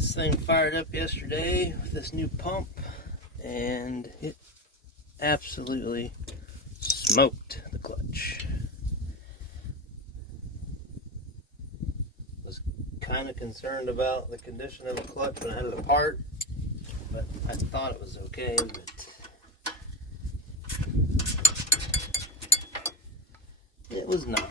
This thing fired up yesterday with this new pump, and it absolutely smoked the clutch. Was kind of concerned about the condition of the clutch when I had it apart, but I thought it was okay, but it was not.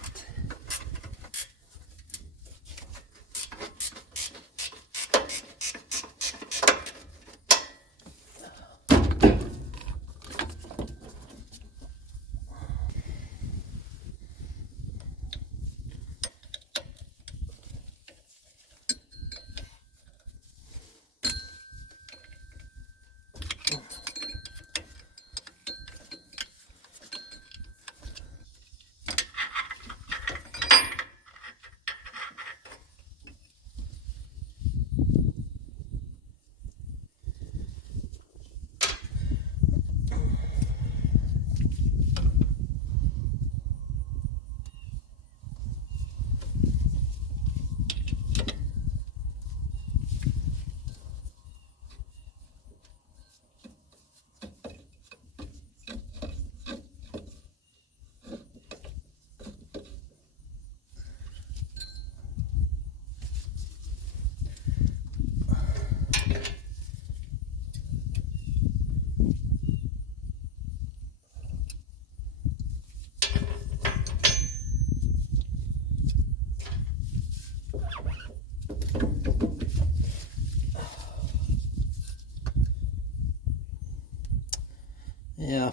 Yeah,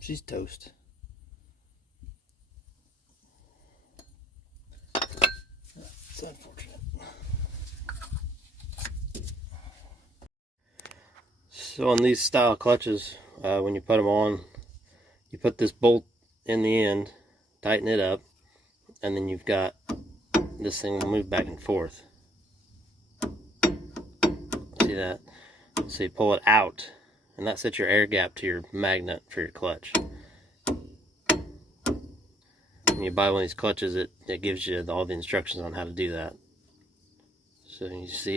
she's toast. It's unfortunate. So on these style clutches, when you put them on, you put this bolt in the end, tighten it up, and then you've got this thing will move back and forth. See that? So you pull it out, and that sets your air gap to your magnet for your clutch. When you buy one of these clutches, it gives you all the instructions on how to do that. So you see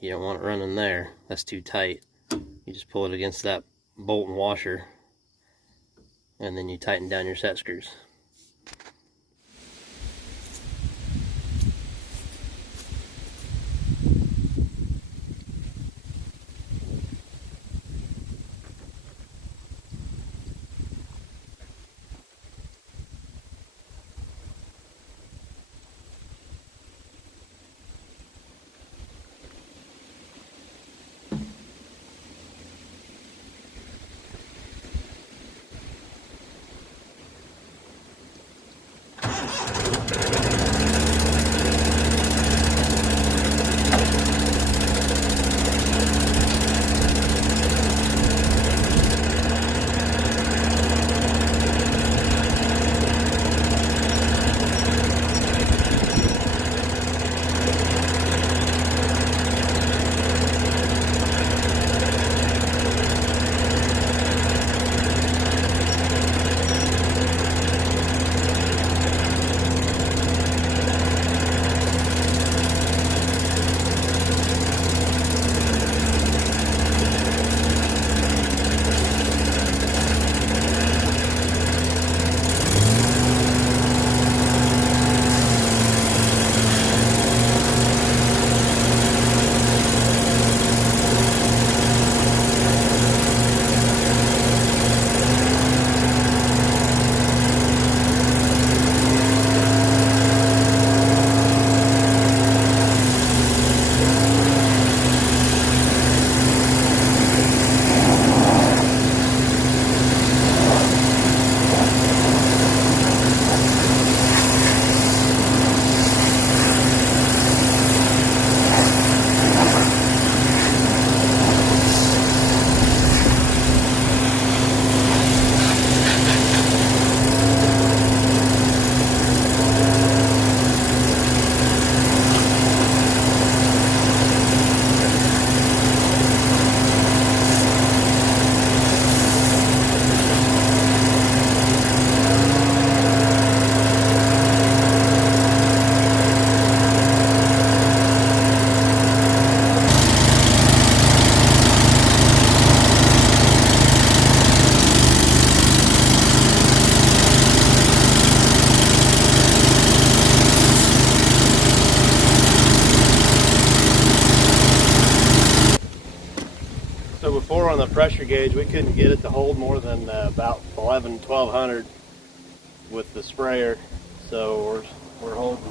you don't want it running there. That's too tight. You just pull it against that bolt and washer, and then you tighten down your set screws. on the pressure gauge, we couldn't get it to hold more than about 1200 with the sprayer. So we're holding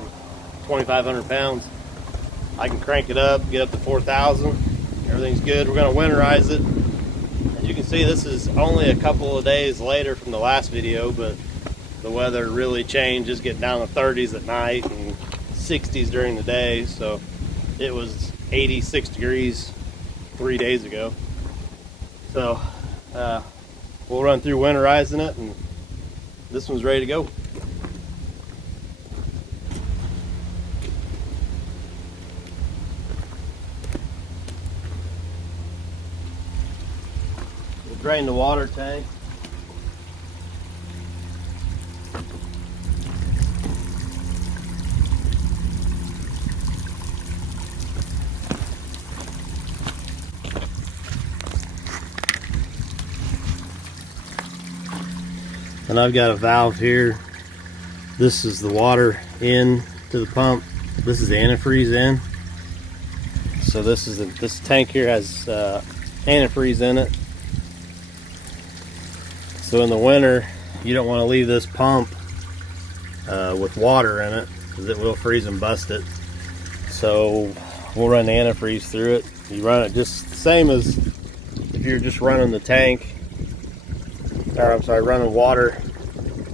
2,500 pounds. I can crank it up, get up to 4,000. Everything's good. We're going to winterize it. As you can see, this is only a couple of days later from the last video, but the weather really changed. Just getting down to 30s at night and 60s during the day. So it was 86 degrees 3 days ago. So we'll run through winterizing it, and this one's ready to go. We'll drain the water tank. And I've got a valve here. This is the water in to the pump. This is the antifreeze in. So this tank here has antifreeze in it. So in the winter, you don't want to leave this pump with water in it, because it will freeze and bust it. So we'll run the antifreeze through it. You run it just the same as if you're just running the tank. Or I'm sorry, running water.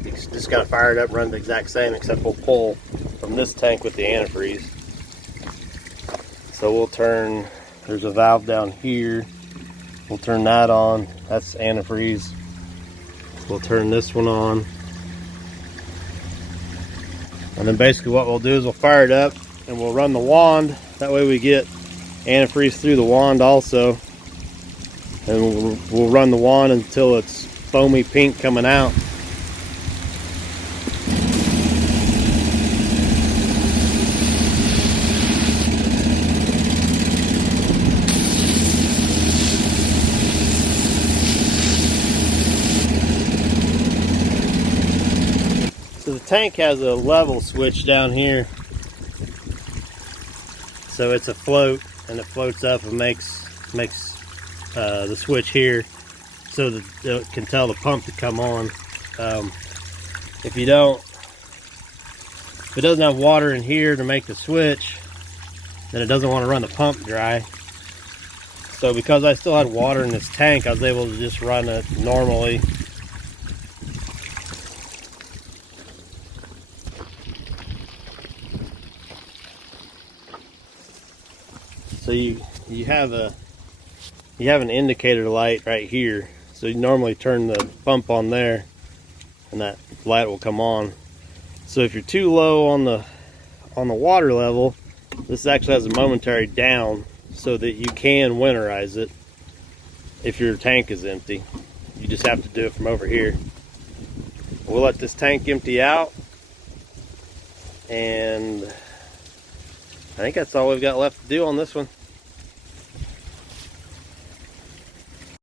You just got to fire it up, run the exact same, except we'll pull from this tank with the antifreeze. So we'll turn, there's a valve down here. We'll turn that on. That's antifreeze. We'll turn this one on. And then basically what we'll do is we'll fire it up and we'll run the wand. That way we get antifreeze through the wand also. And we'll run the wand until it's foamy pink coming out. So the tank has a level switch down here. So it's a float, and it floats up and makes the switch here, so that it can tell the pump to come on. If it doesn't have water in here to make the switch, then it doesn't want to run the pump dry. So because I still had water in this tank, I was able to just run it normally. So you have an indicator light right here. So you normally turn the pump on there and that light will come on. So if you're too low on the water level, this actually has a momentary down so that you can winterize it if your tank is empty. You just have to do it from over here. We'll let this tank empty out, and I think that's all we've got left to do on this one.